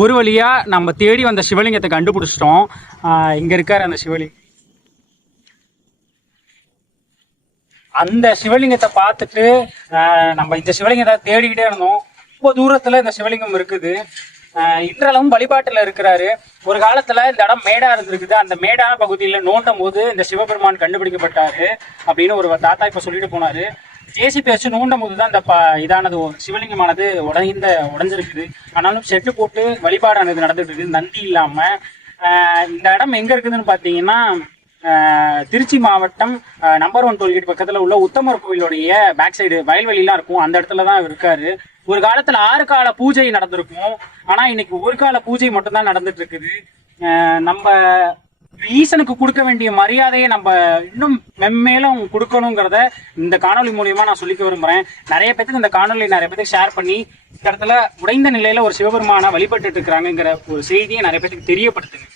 ஒரு வழியாக நம்ம தேடி வந்த சிவலிங்கத்தை கண்டுபிடிச்சிட்டோம். இங்கே இருக்கார் அந்த சிவலிங்கம் அந்த சிவலிங்கத்தை பார்த்துட்டு நம்ம இந்த சிவலிங்கத்தை தேடிக்கிட்டே இருந்தோம். ரொம்ப தூரத்தில் இந்த சிவலிங்கம் இருக்குது. இன்றளவும் வழிபாட்டில் இருக்கிறாரு. ஒரு காலத்தில் இந்த இடம் மேடா இருந்திருக்குது. அந்த மேடான பகுதியில் நோண்டும் போது இந்த சிவபெருமான் கண்டுபிடிக்கப்பட்டாரு அப்படின்னு ஒரு தாத்தா இப்போ சொல்லிட்டு போனாரு. ஜேசிபி வச்சு நோண்டும் போது தான் இந்த ப இதானது. சிவலிங்கமானது உடைந்த உடைஞ்சிருக்குது. ஆனாலும் செட்டு போட்டு வழிபாடானது நடந்துட்டு இருக்குது நந்தி இல்லாம. இந்த இடம் எங்க இருக்குதுன்னு பாத்தீங்கன்னா திருச்சி மாவட்டம் நம்பர் ஒன் டோல்கேட் பக்கத்துல உள்ள உத்தமர் கோயிலுடைய பேக் சைடு வயல்வெளிலாம் இருக்கும். அந்த இடத்துல தான் இருக்காரு. ஒரு காலத்துல ஆறு கால பூஜை நடந்திருக்கும். ஆனா இன்னைக்கு ஒரு கால பூஜை மட்டும்தான் நடந்துட்டு இருக்குது நம்ம ஈசனுக்கு கொடுக்க வேண்டிய மரியாதையை நம்ம இன்னும் மென்மேலும் கொடுக்கணுங்கிறத இந்த காணொளி மூலியமா நான் சொல்லிக்க விரும்புறேன். நிறைய பேத்துக்கு இந்த காணொலி நிறைய பேத்துக்கு ஷேர் பண்ணி இந்த இடத்துல உடைந்த நிலையில ஒரு சிவபெருமான வழிபட்டு இருக்கிறாங்கிற ஒரு செய்தியை நிறைய பேத்துக்கு தெரியப்படுத்துங்க.